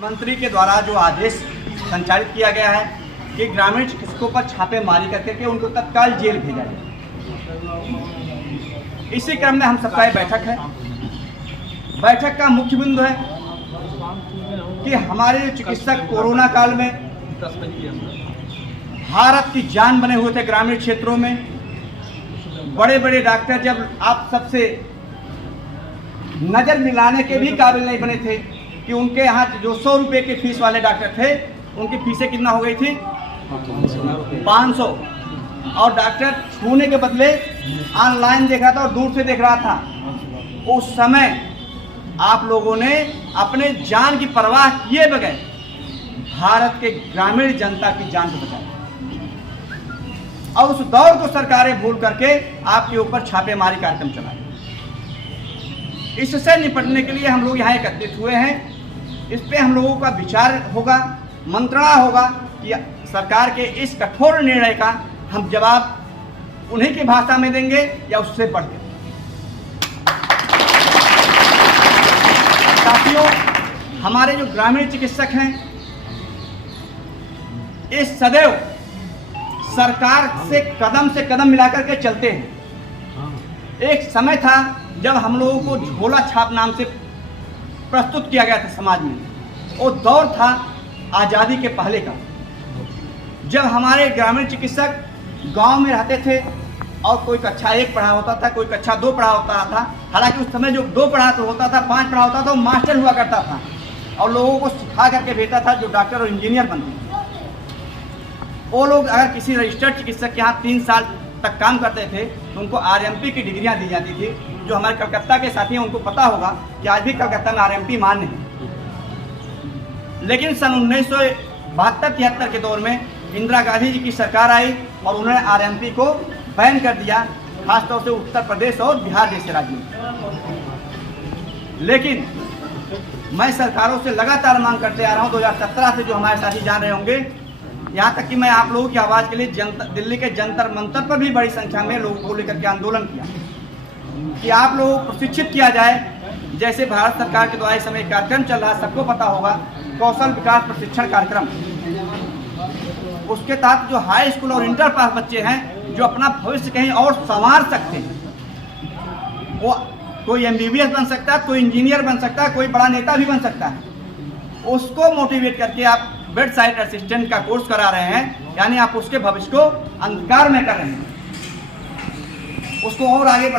मुख्यमंत्री के द्वारा जो आदेश संचालित किया गया है कि ग्रामीण चिकित्सकों पर छापेमारी करके उनको तत्काल जेल भेजा जाए, इसी क्रम में हम सबका ये बैठक है। बैठक का मुख्य बिंदु है कि हमारे चिकित्सक कोरोना काल में भारत की जान बने हुए थे। ग्रामीण क्षेत्रों में बड़े बड़े डॉक्टर जब आप सबसे नज़र मिलाने के भी काबिल नहीं बने थे कि उनके यहाँ जो 100 रुपये की फीस वाले डॉक्टर थे उनकी फीसें कितना हो गई थी 500, और डॉक्टर छूने के बदले ऑनलाइन देख रहा था और दूर से देख रहा था। उस समय आप लोगों ने अपने जान की परवाह किए बगैर भारत के ग्रामीण जनता की जान को बचाया, और उस दौर को सरकारें भूल करके आपके ऊपर छापेमारी कार्यक्रम चलाए। इससे निपटने के लिए हम लोग यहाँ एकत्रित हुए हैं। इस पे हम लोगों का विचार होगा, मंत्रणा होगा कि सरकार के इस कठोर निर्णय का हम जवाब उन्हीं की भाषा में देंगे या उससे बढ़ के। साथियों, हमारे जो ग्रामीण चिकित्सक हैं ये सदैव सरकार से कदम मिलाकर के चलते हैं। एक समय था जब हम लोगों को झोला छाप नाम से प्रस्तुत किया गया था समाज में। वो दौर था आज़ादी के पहले का, जब हमारे ग्रामीण चिकित्सक गांव में रहते थे और कोई कक्षा 1 पढ़ा होता था, कोई कक्षा 2 पढ़ा होता था। हालांकि उस समय जो 2 पढ़ा तो होता था, 5 पढ़ा होता था, वो मास्टर हुआ करता था और लोगों को सिखा करके भेजता था जो डॉक्टर और इंजीनियर बनते थे। वो लोग अगर किसी रजिस्टर्ड चिकित्सक के यहाँ 3 साल तक काम करते थे तो उनको RMP की डिग्रियां दी जाती थी। जो हमारे कलकत्ता के साथी हैं उनको पता होगा कि आज भी कलकत्ता में RMP मान्य है। लेकिन सन 1972-73 के दौर में इंदिरा गांधी जी की सरकार आई और उन्होंने RMP को बैन कर दिया, खासतौर से उत्तर प्रदेश और बिहार जैसे राज्यों में। लेकिन मैं सरकारों से लगातार मांग करते आ रहा हूँ, 2017 से, जो हमारे साथी जान रहे होंगे, यहाँ तक कि मैं आप लोगों की आवाज़ के लिए दिल्ली के जंतर मंतर पर भी बड़ी संख्या में लोगों को लेकर के आंदोलन किया कि आप लोगों को प्रशिक्षित किया जाए। जैसे भारत सरकार के द्वारा इस समय कार्यक्रम चल रहा है, सबको पता होगा, कौशल विकास प्रशिक्षण कार्यक्रम। उसके तहत जो हाई स्कूल और इंटर पास बच्चे हैं जो अपना भविष्य कहीं और संवार सकते हैं, वो कोई MBBS बन सकता है, कोई इंजीनियर बन सकता है, कोई बड़ा नेता भी बन सकता है, उसको मोटिवेट करके आप बेड साइड असिस्टेंट का कोर्स करा रहे हैं। यानी आप उसके भविष्य को अंधकार में कर रहे हैं, उसको और आगे बढ़ा